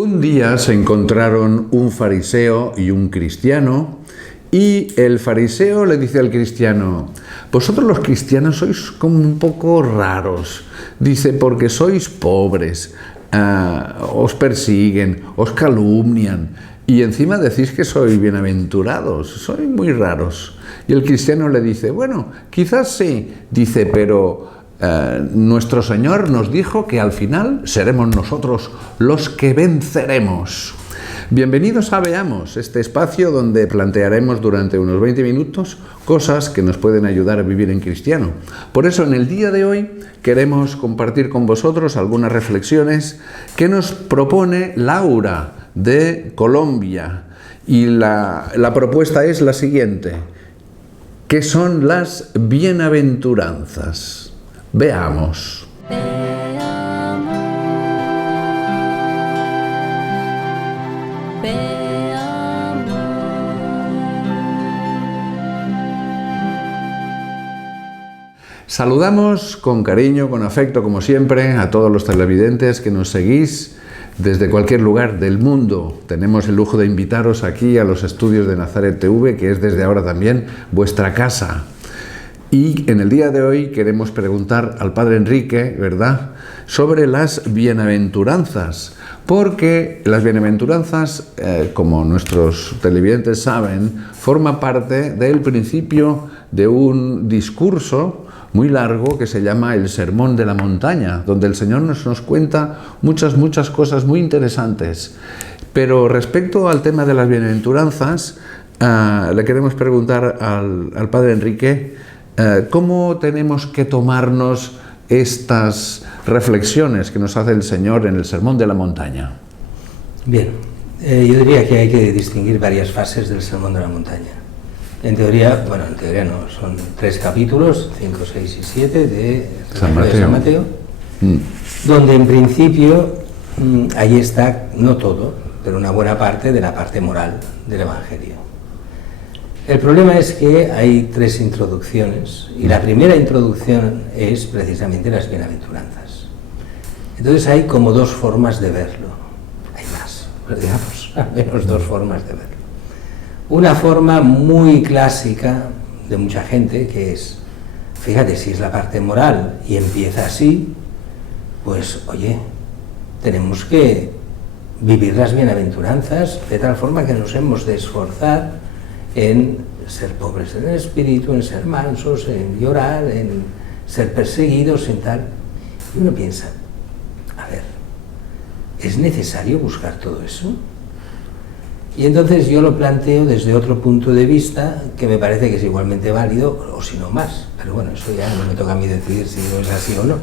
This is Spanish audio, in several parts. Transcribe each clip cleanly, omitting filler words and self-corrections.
Un día se encontraron un fariseo y un cristiano, y el fariseo le dice al cristiano: vosotros los cristianos sois como un poco raros, dice, porque sois pobres, os persiguen, os calumnian, y encima decís que sois bienaventurados, sois muy raros. Y el cristiano le dice: bueno, quizás sí, dice, pero nuestro Señor nos dijo que al final seremos nosotros los que venceremos. Bienvenidos a Veamos, este espacio donde plantearemos durante unos 20 minutos cosas que nos pueden ayudar a vivir en cristiano. Por eso, en el día de hoy queremos compartir con vosotros algunas reflexiones que nos propone Laura de Colombia. Y la propuesta es la siguiente: ¿qué son las bienaventuranzas? Veamos. Saludamos con cariño, con afecto, como siempre, a todos los televidentes que nos seguís desde cualquier lugar del mundo. Tenemos el lujo de invitaros aquí a los estudios de Nazaret TV, que es desde ahora también vuestra casa. Y en el día de hoy queremos preguntar al Padre Enrique, ¿verdad?, sobre las bienaventuranzas, porque las bienaventuranzas, como nuestros televidentes saben, forma parte del principio de un discurso muy largo que se llama el Sermón de la Montaña, donde el Señor nos cuenta muchas cosas muy interesantes. Pero respecto al tema de las bienaventuranzas, le queremos preguntar al Padre Enrique cómo tenemos que tomarnos estas reflexiones que nos hace el Señor en el Sermón de la Montaña. Bien, yo diría que hay que distinguir varias fases del Sermón de la Montaña. En teoría no, son 3 capítulos, 5, 6 y 7 de San Mateo, donde en principio ahí está, no todo, pero una buena parte de la parte moral del Evangelio. El problema es que hay 3 introducciones, y la primera introducción es precisamente las bienaventuranzas. Entonces hay como 2 formas de verlo, hay más, pero digamos, al menos 2 formas de verlo. Una forma muy clásica de mucha gente, que es, fíjate, si es la parte moral y empieza así, pues oye, tenemos que vivir las bienaventuranzas de tal forma que nos hemos de esforzar en ser pobres en el espíritu, en ser mansos, en llorar, en ser perseguidos, en tal. Y uno piensa, a ver, ¿es necesario buscar todo eso? Y entonces yo lo planteo desde otro punto de vista que me parece que es igualmente válido, o si no más, pero bueno, eso ya no me toca a mí decidir si no es así o no.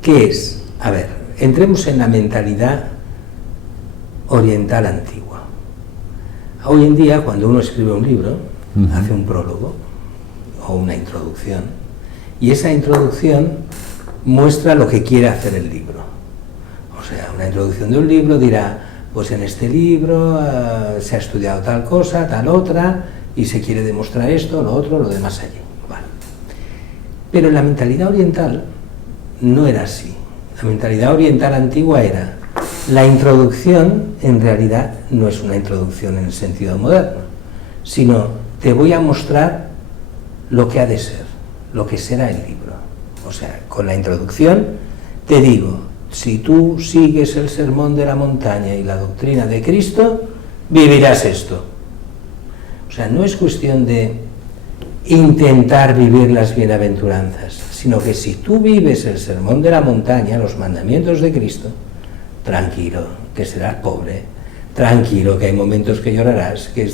¿Qué es? A ver, entremos en la mentalidad oriental antigua. Hoy en día, cuando uno escribe un libro, hace un prólogo o una introducción, y esa introducción muestra lo que quiere hacer el libro. O sea, una introducción de un libro dirá: pues en este libro se ha estudiado tal cosa, tal otra, y se quiere demostrar esto, lo otro, lo demás allí. Vale. Pero en la mentalidad oriental no era así. La mentalidad oriental antigua era: la introducción en realidad no es una introducción en el sentido moderno, sino te voy a mostrar lo que ha de ser, lo que será el libro. O sea, con la introducción te digo: si tú sigues el Sermón de la Montaña y la doctrina de Cristo, vivirás esto. O sea, no es cuestión de intentar vivir las bienaventuranzas, sino que si tú vives el Sermón de la Montaña, los mandamientos de Cristo, tranquilo, que serás pobre, tranquilo, que hay momentos que llorarás, que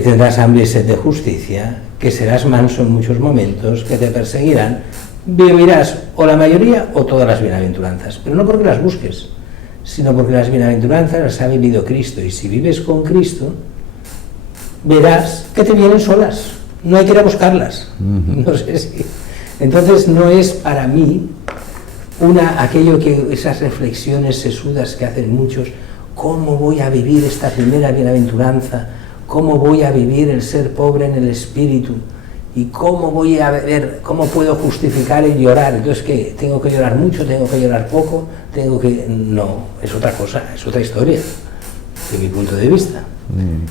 tendrás hambre y sed de justicia, que serás manso en muchos momentos, que te perseguirán. Vivirás o la mayoría o todas las bienaventuranzas, pero no porque las busques, sino porque las bienaventuranzas las ha vivido Cristo, y si vives con Cristo, verás que te vienen solas, no hay que ir a buscarlas. No sé si. Entonces no es para mí aquello que esas reflexiones sesudas que hacen muchos: ¿cómo voy a vivir esta primera bienaventuranza? ¿Cómo voy a vivir el ser pobre en el espíritu? ¿Y cómo voy a ver, cómo puedo justificar el llorar? Entonces, ¿qué? ¿Tengo que llorar mucho? ¿Tengo que llorar poco? ¿Tengo que...? No, es otra cosa, es otra historia, de mi punto de vista.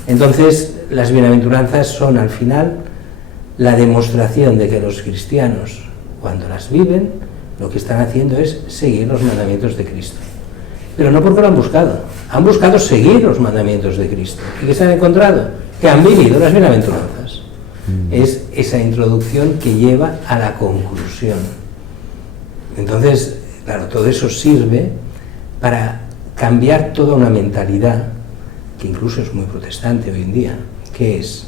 Entonces, las bienaventuranzas son, al final, la demostración de que los cristianos, cuando las viven, lo que están haciendo es seguir los mandamientos de Cristo. Pero no porque lo han buscado seguir los mandamientos de Cristo. ¿Y qué se han encontrado? Que han vivido las bienaventuranzas. Es esa introducción que lleva a la conclusión. Entonces, claro, todo eso sirve para cambiar toda una mentalidad, que incluso es muy protestante hoy en día, que es,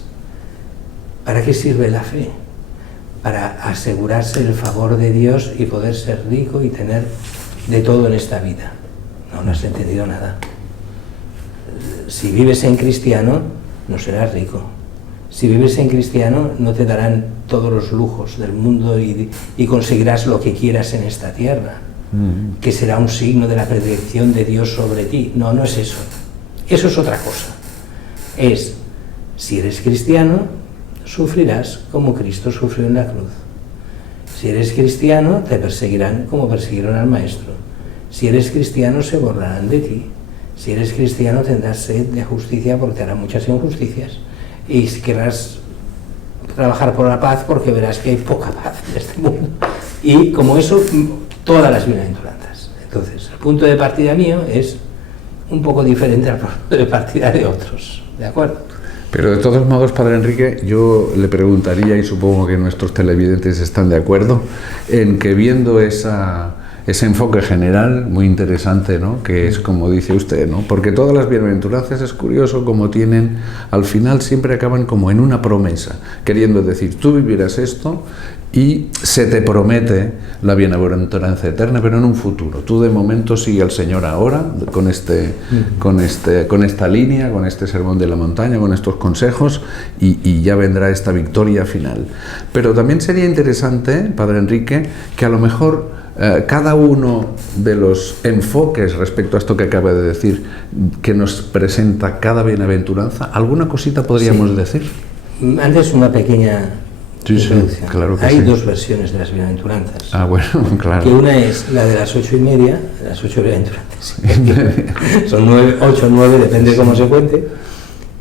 ¿para qué sirve la fe? Para asegurarse el favor de Dios y poder ser rico y tener de todo en esta vida. No has entendido nada. Si vives en cristiano, no serás rico. Si vives en cristiano, no te darán todos los lujos del mundo y conseguirás lo que quieras en esta tierra, que será un signo de la predilección de Dios sobre ti. No, no es eso. Eso es otra cosa. Es, si eres cristiano, sufrirás como Cristo sufrió en la cruz. Si eres cristiano, te perseguirán como persiguieron al Maestro. Si eres cristiano, se burlarán de ti. Si eres cristiano, tendrás sed de justicia porque te harán muchas injusticias. Y querrás trabajar por la paz porque verás que hay poca paz en este mundo. Y como eso, todas las bienaventuranzas. Entonces, el punto de partida mío es un poco diferente al punto de partida de otros. ¿De acuerdo? Pero de todos modos, Padre Enrique, yo le preguntaría, y supongo que nuestros televidentes están de acuerdo, en que viendo ese enfoque general muy interesante, ¿no? Que es como dice usted, ¿no? Porque todas las bienaventuranzas, es curioso como tienen, al final siempre acaban como en una promesa, queriendo decir, tú vivirás esto y se te promete la bienaventuranza eterna, pero en un futuro. Tú de momento sigue al Señor ahora, con esta línea, con este sermón de la montaña, con estos consejos, y ya vendrá esta victoria final. Pero también sería interesante, Padre Enrique, que a lo mejor cada uno de los enfoques respecto a esto que acaba de decir, que nos presenta cada bienaventuranza, ¿alguna cosita podríamos decir? Antes una pequeña introducción. Claro que Hay sí. dos versiones de las bienaventuranzas. Ah, bueno, claro. Que una es la de las 8:30, las 8 bienaventuranzas. Son 8 o 9, depende de cómo se cuente.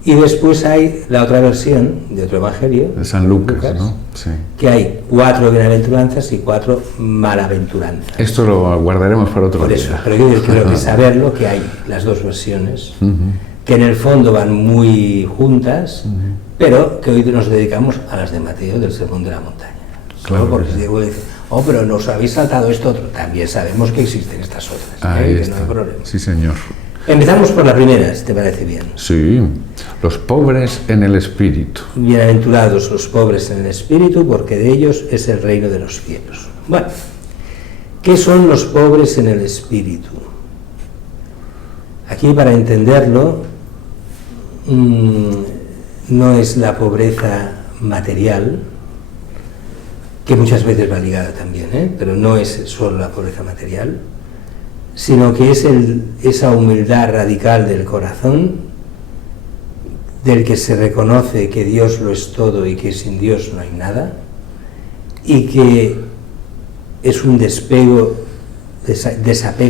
Y después hay la otra versión de otro evangelio, de San Lucas, ¿no? Sí. Que hay 4 bienaventuranzas y 4 malaventuranzas. Esto lo guardaremos para otro Por día. eso, pero yo creo que saberlo, que hay las dos versiones, que en el fondo van muy juntas, pero que hoy nos dedicamos a las de Mateo, del Sermón de la Montaña. Claro, porque si digo, pero nos habéis saltado esto otro, también sabemos que existen estas otras, Ahí que está. no hay problema. Sí, señor. Empezamos por la primera, si te parece bien. Sí, los pobres en el espíritu. Bienaventurados los pobres en el espíritu, porque de ellos es el reino de los cielos. Bueno, ¿qué son los pobres en el espíritu? Aquí, para entenderlo, no es la pobreza material, que muchas veces va ligada también, pero no es solo la pobreza material, sino que es esa humildad radical del corazón, del que se reconoce que Dios lo es todo y que sin Dios no hay nada, y que es un desapego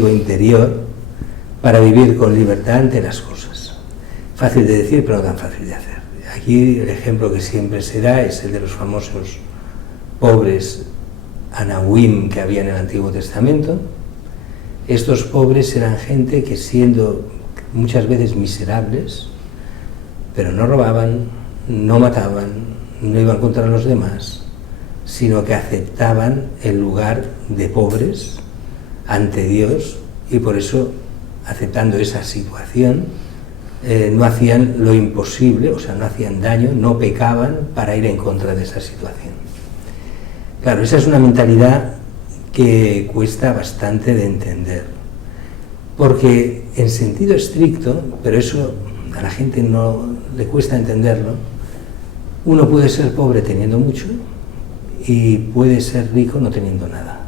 interior para vivir con libertad ante las cosas. Fácil de decir, pero no tan fácil de hacer. Aquí el ejemplo que siempre se da es el de los famosos pobres Anahuim que había en el Antiguo Testamento. Estos pobres eran gente que, siendo muchas veces miserables, pero no robaban, no mataban, no iban contra los demás, sino que aceptaban el lugar de pobres ante Dios, y por eso, aceptando esa situación, no hacían lo imposible, o sea, no hacían daño, no pecaban para ir en contra de esa situación. Claro, esa es una mentalidad que cuesta bastante de entender, porque en sentido estricto, pero eso a la gente no le cuesta entenderlo, uno puede ser pobre teniendo mucho y puede ser rico no teniendo nada.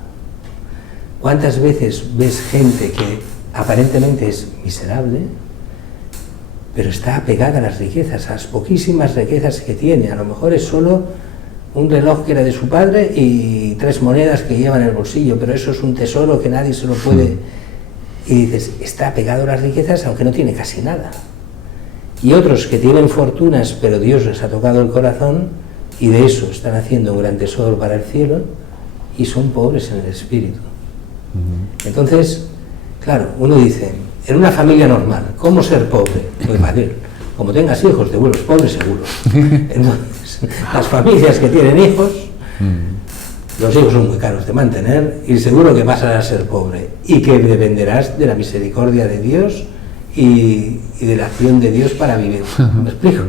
¿Cuántas veces ves gente que aparentemente es miserable, pero está apegada a las riquezas, a las poquísimas riquezas que tiene? A lo mejor es solo un reloj que era de su padre y 3 monedas que lleva en el bolsillo, pero eso es un tesoro que nadie se lo puede... Y dices, está apegado a las riquezas aunque no tiene casi nada. Y otros que tienen fortunas, pero Dios les ha tocado el corazón y de eso están haciendo un gran tesoro para el cielo y son pobres en el espíritu. Entonces, claro, uno dice, en una familia normal, ¿cómo ser pobre? Pues fácil, como tengas hijos, te vuelves pobre seguro. Entonces, las familias que tienen hijos, los hijos son muy caros de mantener y seguro que pasarás a ser pobre y que dependerás de la misericordia de Dios y de la acción de Dios para vivir. ¿Me explico?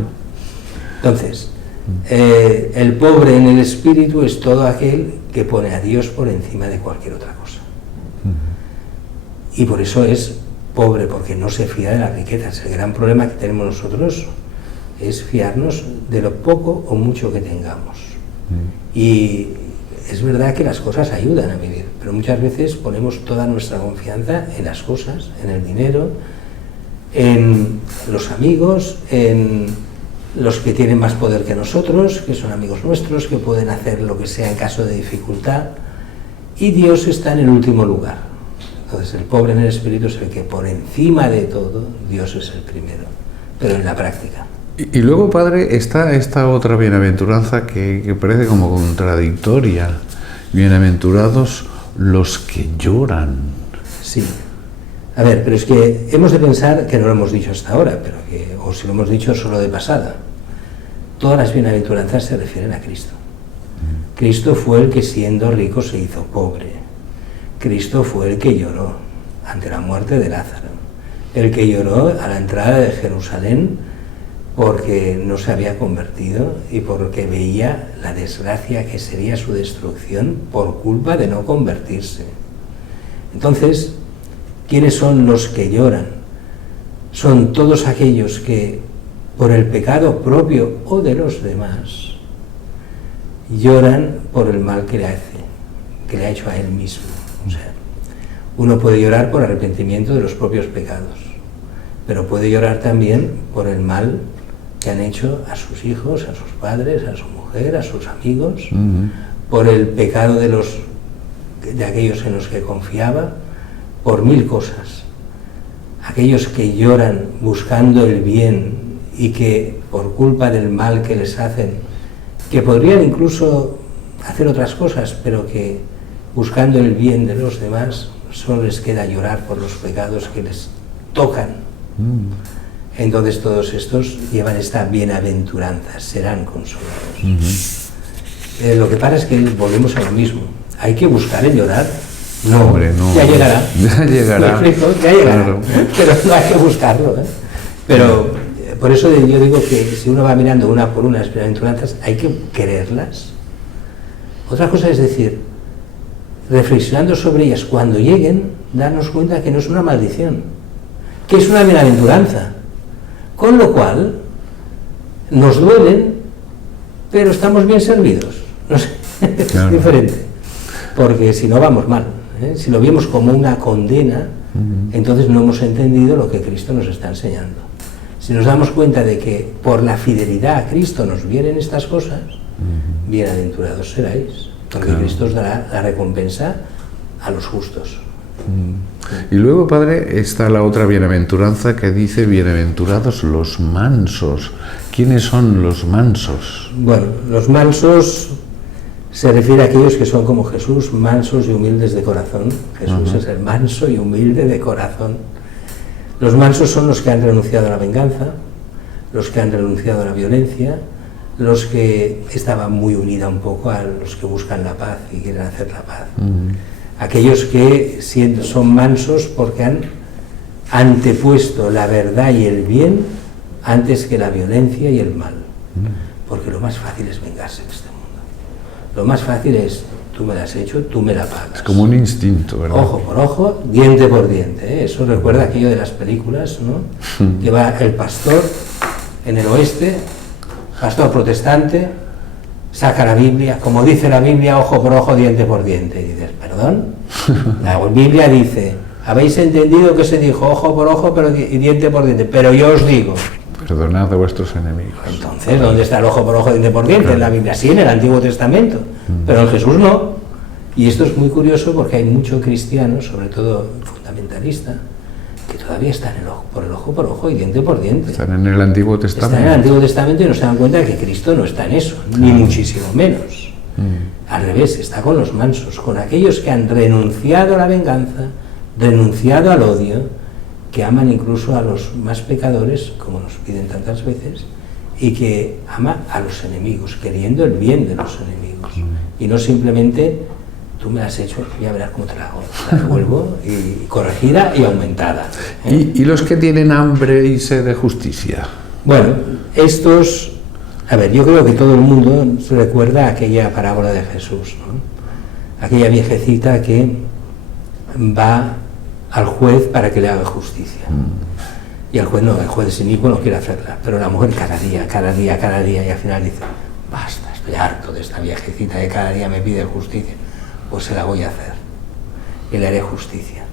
Entonces, el pobre en el espíritu es todo aquel que pone a Dios por encima de cualquier otra cosa. Y por eso es pobre, porque no se fía de las riquezas. El gran problema que tenemos nosotros es fiarnos de lo poco o mucho que tengamos. Y es verdad que las cosas ayudan a vivir, pero muchas veces ponemos toda nuestra confianza en las cosas, en el dinero, en los amigos, en los que tienen más poder que nosotros, que son amigos nuestros, que pueden hacer lo que sea en caso de dificultad, y Dios está en el último lugar. Entonces el pobre en el espíritu es el que por encima de todo, Dios es el primero, pero en la práctica. Y luego, Padre, está esta otra bienaventuranza que parece como contradictoria. Bienaventurados los que lloran. Sí. A ver, pero es que hemos de pensar que no lo hemos dicho hasta ahora, pero que, o si lo hemos dicho solo de pasada. Todas las bienaventuranzas se refieren a Cristo. Cristo fue el que siendo rico se hizo pobre. Cristo fue el que lloró ante la muerte de Lázaro. El que lloró a la entrada de Jerusalén porque no se había convertido y porque veía la desgracia que sería su destrucción por culpa de no convertirse. Entonces, ¿quiénes son los que lloran? Son todos aquellos que, por el pecado propio o de los demás, lloran por el mal que le ha hecho a él mismo. O sea, uno puede llorar por arrepentimiento de los propios pecados, pero puede llorar también por el mal que han hecho a sus hijos, a sus padres, a su mujer, a sus amigos, por el pecado de aquellos en los que confiaba, por 1000 cosas. Aquellos que lloran buscando el bien y que por culpa del mal que les hacen, que podrían incluso hacer otras cosas, pero que buscando el bien de los demás, solo les queda llorar por los pecados que les tocan. Entonces todos estos llevan esta bienaventuranza, serán consolados. Lo que pasa es que volvemos a lo mismo. ¿Hay que buscar el llorar? No, hombre, no. Ya llegará. Ya llegará. ¿Me explico? Ya llegará. Claro. Pero no hay que buscarlo. Pero por eso yo digo que si uno va mirando una por una las bienaventuranzas, hay que quererlas. Otra cosa es decir, reflexionando sobre ellas, cuando lleguen, darnos cuenta que no es una maldición, que es una bienaventuranza. Con lo cual, nos duelen, pero estamos bien servidos. No sé, claro. Es diferente. Porque si no vamos mal, si lo vemos como una condena, entonces no hemos entendido lo que Cristo nos está enseñando. Si nos damos cuenta de que por la fidelidad a Cristo nos vienen estas cosas, bienaventurados seráis, porque claro. Cristo os dará la recompensa a los justos. Y luego, Padre, está la otra bienaventuranza que dice, bienaventurados los mansos. ¿Quiénes son los mansos? Bueno, los mansos se refiere a aquellos que son como Jesús, mansos y humildes de corazón. Jesús es el manso y humilde de corazón. Los mansos son los que han renunciado a la venganza, los que han renunciado a la violencia, los que estaban muy unidos un poco a los que buscan la paz y quieren hacer la paz. Aquellos que son mansos porque han antepuesto la verdad y el bien antes que la violencia y el mal. Porque lo más fácil es vengarse en este mundo. Lo más fácil es, tú me la has hecho, tú me la pagas. Es como un instinto, ¿verdad? Ojo por ojo, diente por diente, ¿eh? Eso recuerda aquello de las películas, ¿no? Que va el pastor en el oeste, pastor protestante, saca la Biblia, como dice la Biblia, ojo por ojo, diente por diente. Y dices, ¿perdón? La Biblia dice, habéis entendido que se dijo ojo por ojo y diente por diente, pero yo os digo. Perdonad a vuestros enemigos. Entonces, ¿dónde está el ojo por ojo, diente por diente? En la Biblia sí, en el Antiguo Testamento, pero en Jesús no. Y esto es muy curioso porque hay muchos cristianos, sobre todo fundamentalistas, que todavía están en el ojo por ojo y diente por diente. Están en el Antiguo Testamento. Están en el Antiguo Testamento y no se dan cuenta de que Cristo no está en eso, ni muchísimo menos. Al revés, está con los mansos, con aquellos que han renunciado a la venganza, renunciado al odio, que aman incluso a los más pecadores, como nos piden tantas veces, y que ama a los enemigos, queriendo el bien de los enemigos. Y no simplemente, tú me la has hecho, ya verás cómo te la hago. La devuelvo, y corregida y aumentada. ¿Y los que tienen hambre y sed de justicia? Bueno, estos... A ver, yo creo que todo el mundo se recuerda aquella parábola de Jesús, ¿no? Aquella viejecita que va al juez para que le haga justicia. Y el juez es inicuo, no quiere hacerla, pero la mujer cada día, y al final dice, basta, estoy harto de esta viejecita que cada día me pide justicia, pues se la voy a hacer, y le haré justicia.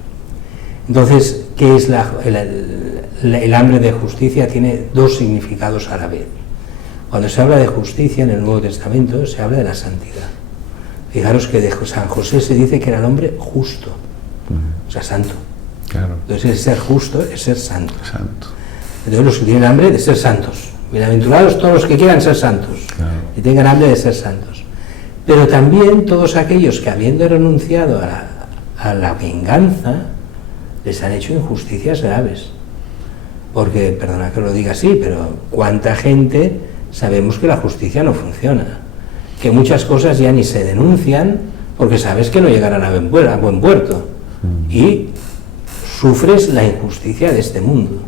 Entonces, ¿qué es el hambre de justicia? Tiene dos significados a la vez. Cuando se habla de justicia en el Nuevo Testamento, se habla de la santidad. Fijaros que de San José se dice que era el hombre justo, o sea, santo. Claro. Entonces, ser justo es ser santo. Santo. Entonces, los que tienen hambre de ser santos. Bienaventurados todos los que quieran ser santos, Claro. y tengan hambre de ser santos. Pero también todos aquellos que, habiendo renunciado a la venganza, les han hecho injusticias graves. Porque, perdona que lo diga así, pero cuánta gente sabemos que la justicia no funciona, que muchas cosas ya ni se denuncian porque sabes que no llegarán a buen puerto, y sufres la injusticia de este mundo,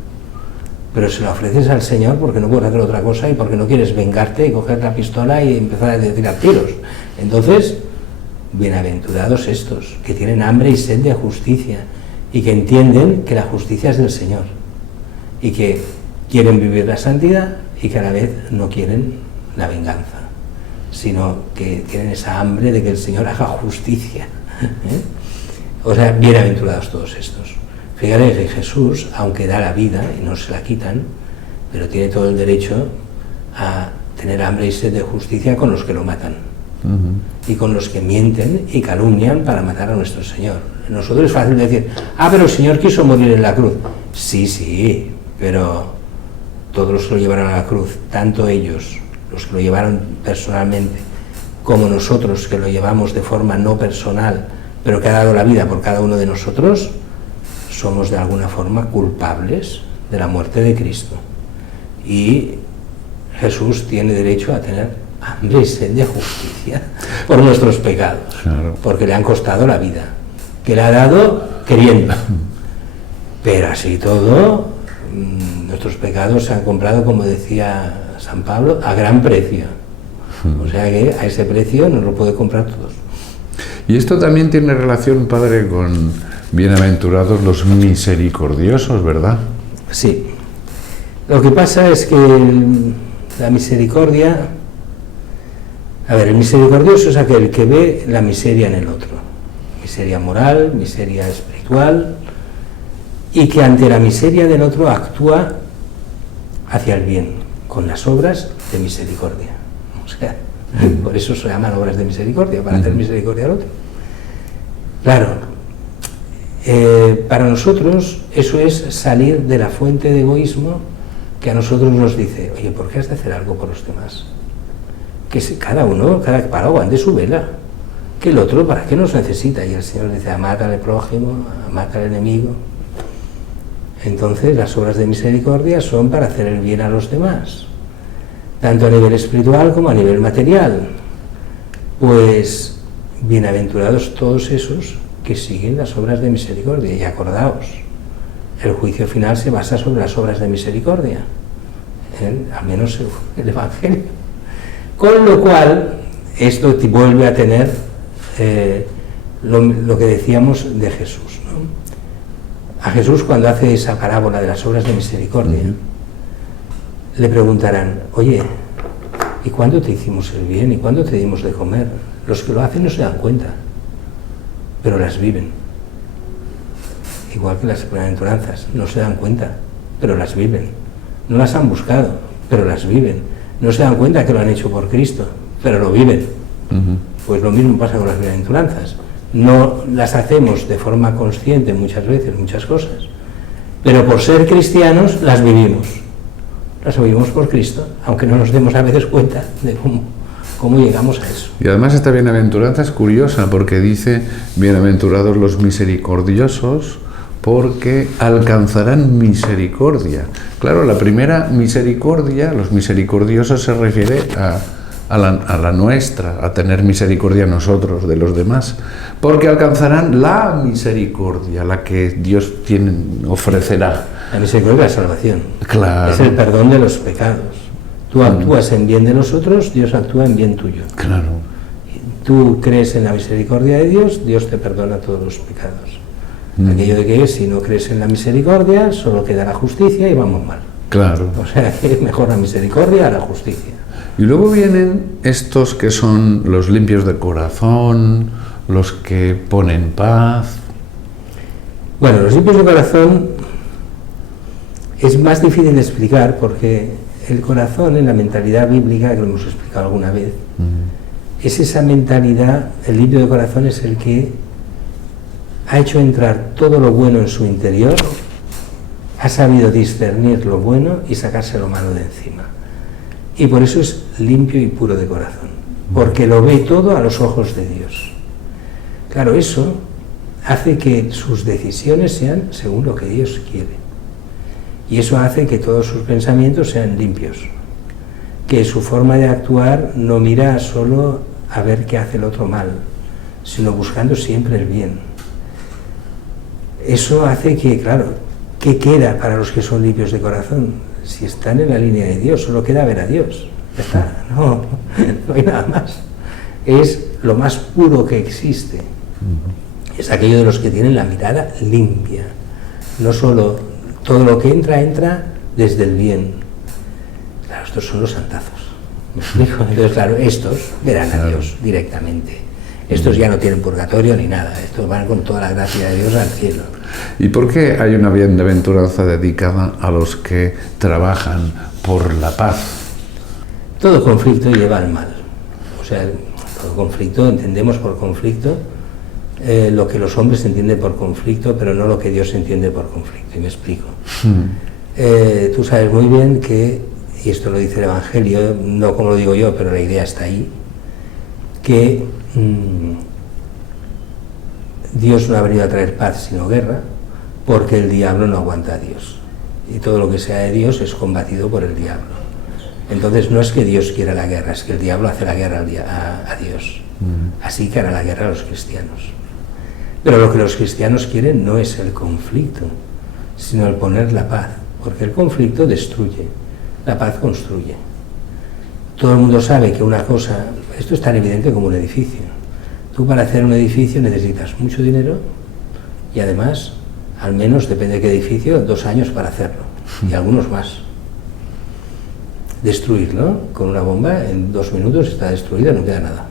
pero se la ofreces al Señor porque no puedes hacer otra cosa y porque no quieres vengarte y coger la pistola y empezar a tirar tiros. Entonces, bienaventurados estos que tienen hambre y sed de justicia y que entienden que la justicia es del Señor y que quieren vivir la santidad y que a la vez no quieren la venganza, sino que tienen esa hambre de que el Señor haga justicia. O sea, bienaventurados todos estos. Fíjate que Jesús, aunque da la vida y no se la quitan, pero tiene todo el derecho a tener hambre y sed de justicia con los que lo matan, y con los que mienten y calumnian para matar a nuestro Señor. Nosotros es fácil decir, pero el Señor quiso morir en la cruz. Sí, pero todos los que lo llevaron a la cruz, tanto ellos, los que lo llevaron personalmente, como nosotros que lo llevamos de forma no personal, pero que ha dado la vida por cada uno de nosotros, somos de alguna forma culpables de la muerte de Cristo. Y Jesús tiene derecho a tener hambre y sed de justicia por nuestros pecados, Claro. porque le han costado la vida, que le ha dado queriendo. Pero así todo, nuestros pecados se han comprado, como decía San Pablo, a gran precio. O sea que a ese precio nos lo puede comprar todos. Y esto también tiene relación, Padre, con bienaventurados los misericordiosos, ¿verdad? Sí. Lo que pasa es que la misericordia... A ver, el misericordioso es aquel que ve la miseria en el otro. Miseria moral, miseria espiritual, y que ante la miseria del otro actúa hacia el bien, con las obras de misericordia. O sea, por eso se llaman obras de misericordia, para hacer misericordia al otro. Claro, para nosotros eso es salir de la fuente de egoísmo que a nosotros nos dice, oye, ¿por qué has de hacer algo por los demás? Que cada palo aguante su vela, que el otro, ¿para qué nos necesita? Y el Señor dice, amad al prójimo, amad al enemigo. Entonces las obras de misericordia son para hacer el bien a los demás, tanto a nivel espiritual como a nivel material. Pues bienaventurados todos esos que siguen las obras de misericordia. Y acordaos, el juicio final se basa sobre las obras de misericordia, al menos el Evangelio. Con lo cual, esto vuelve a tener lo que decíamos de Jesús, ¿no? A Jesús, cuando hace esa parábola de las obras de misericordia, le preguntarán, oye, ¿y cuándo te hicimos el bien? ¿Y cuándo te dimos de comer? Los que lo hacen no se dan cuenta, pero las viven. Igual que las bienaventuranzas, no se dan cuenta, pero las viven. no las han buscado, pero las viven. No se dan cuenta que lo han hecho por Cristo, pero lo viven. Pues lo mismo pasa con las bienaventuranzas. No las hacemos de forma consciente muchas veces, muchas cosas, pero por ser cristianos las vivimos. Las vivimos por Cristo, aunque no nos demos a veces cuenta de cómo llegamos a eso. Y además esta bienaventuranza es curiosa porque dice: bienaventurados los misericordiosos, porque alcanzarán misericordia. Claro, la primera misericordia, los misericordiosos, se refiere a la nuestra, a tener misericordia nosotros de los demás, porque alcanzarán la misericordia, la que Dios ofrecerá. La misericordia es la salvación. Claro. Es el perdón de los pecados. Tú actúas en bien de los otros, Dios actúa en bien tuyo. Claro. Tú crees en la misericordia de Dios, Dios te perdona todos los pecados. Aquello de que si no crees en la misericordia, solo queda la justicia y vamos mal. Claro. O sea, que mejor la misericordia a la justicia. Y luego vienen estos que son los limpios de corazón, los que ponen paz. Bueno, los limpios de corazón es más difícil de explicar porque el corazón en la mentalidad bíblica, que lo hemos explicado alguna vez, es esa mentalidad, el limpio de corazón es el que ha hecho entrar todo lo bueno en su interior, ha sabido discernir lo bueno y sacarse lo malo de encima. Y por eso es limpio y puro de corazón, porque lo ve todo a los ojos de Dios. Claro, eso hace que sus decisiones sean según lo que Dios quiere. Y eso hace que todos sus pensamientos sean limpios, que su forma de actuar no mira solo a ver qué hace el otro mal, sino buscando siempre el bien. Eso hace que, claro, ¿qué queda para los que son limpios de corazón? Si están en la línea de Dios, solo queda ver a Dios. Ya está, no hay nada más. Es lo más puro que existe. Es aquello de los que tienen la mirada limpia. No solo todo lo que entra desde el bien. Claro, estos son los santazos. ¿Me explico? Entonces, claro, estos verán a Dios directamente. Estos ya no tienen purgatorio ni nada. Estos van con toda la gracia de Dios al cielo. ¿Y por qué hay una bienaventuranza dedicada a los que trabajan por la paz? Todo conflicto lleva al mal. O sea, todo conflicto, entendemos por conflicto lo que los hombres entienden por conflicto, pero no lo que Dios entiende por conflicto. Y me explico. Tú sabes muy bien que, y esto lo dice el Evangelio, no como lo digo yo, pero la idea está ahí, que Dios no ha venido a traer paz sino guerra, porque el diablo no aguanta a Dios. Y todo lo que sea de Dios es combatido por el diablo. Entonces no es que Dios quiera la guerra, es que el diablo hace la guerra a Dios. Así que hará la guerra a los cristianos. Pero lo que los cristianos quieren no es el conflicto, sino el poner la paz, porque el conflicto destruye, la paz construye. Todo el mundo sabe que una cosa, esto es tan evidente como un edificio. Tú para hacer un edificio necesitas mucho dinero y además, al menos, depende de qué edificio, 2 años para hacerlo, y algunos más. Destruirlo con una bomba, en 2 minutos está destruido, no queda nada.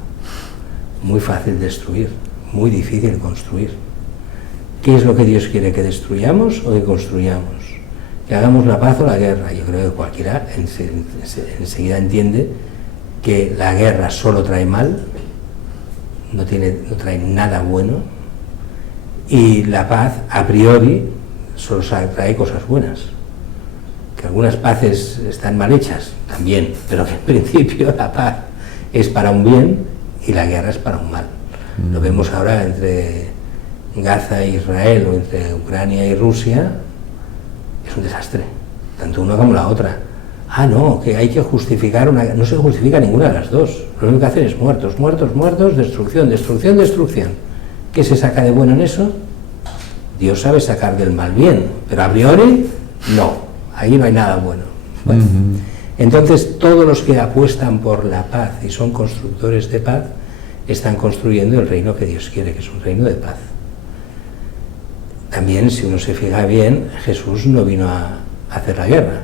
Muy fácil destruir, muy difícil construir. ¿Qué es lo que Dios quiere? ¿Que destruyamos o que construyamos? ¿Que hagamos la paz o la guerra? Yo creo que cualquiera enseguida entiende que la guerra solo trae mal, no trae nada bueno, y la paz a priori solo trae cosas buenas. Que algunas paces están mal hechas, también, pero que en principio la paz es para un bien y la guerra es para un mal. Lo vemos ahora entre Gaza e Israel o entre Ucrania y Rusia, es un desastre, tanto una como la otra. Ah, no, que hay que justificar una... No se justifica ninguna de las dos. Lo único que hacen es muertos, muertos, muertos, destrucción, destrucción, destrucción. ¿Qué se saca de bueno en eso? Dios sabe sacar del mal bien, pero a priori no, ahí no hay nada bueno. Bueno, entonces todos los que apuestan por la paz y son constructores de paz están construyendo el reino que Dios quiere, que es un reino de paz. También, si uno se fija bien, Jesús no vino a hacer la guerra,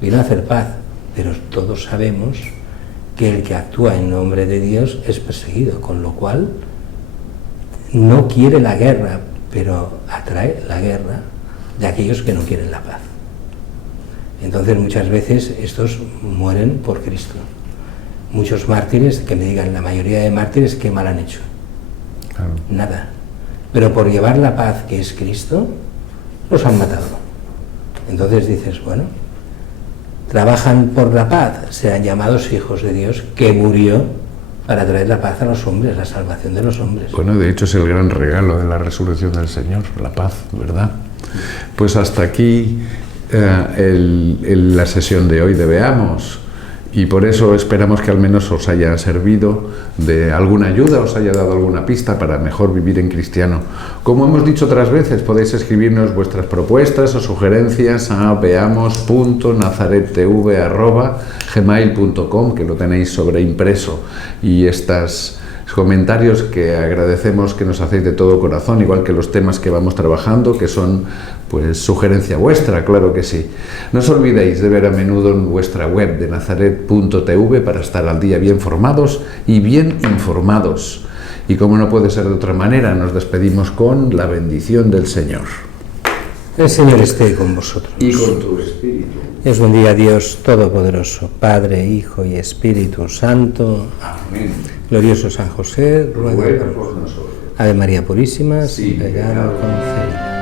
vino a hacer paz, pero todos sabemos que el que actúa en nombre de Dios es perseguido, con lo cual no quiere la guerra, pero atrae la guerra de aquellos que no quieren la paz. Entonces muchas veces estos mueren por Cristo. Muchos mártires, que me digan, la mayoría de mártires, ¿qué mal han hecho? Claro. Nada. Pero por llevar la paz que es Cristo, los han matado. Entonces dices, bueno, trabajan por la paz, serán llamados hijos de Dios, que murió para traer la paz a los hombres, la salvación de los hombres. Bueno, de hecho es el gran regalo de la resurrección del Señor, la paz, ¿verdad? Pues hasta aquí la sesión de hoy de Veamos, y por eso esperamos que al menos os haya servido de alguna ayuda, os haya dado alguna pista para mejor vivir en cristiano. Como hemos dicho otras veces, podéis escribirnos vuestras propuestas o sugerencias a veamos.nazarettv@gmail.com, que lo tenéis sobreimpreso, y estos comentarios que agradecemos que nos hacéis de todo corazón, igual que los temas que vamos trabajando, que son pues sugerencia vuestra, claro que sí. No os olvidéis de ver a menudo en vuestra web de nazaret.tv para estar al día bien formados y bien informados. Y como no puede ser de otra manera, nos despedimos con la bendición del Señor. El Señor esté con vosotros. Y con tu espíritu. Es un día Dios Todopoderoso, Padre, Hijo y Espíritu Santo. Amén. Glorioso San José, ruega por nosotros. Ave María Purísima, sin sin pecado concebida.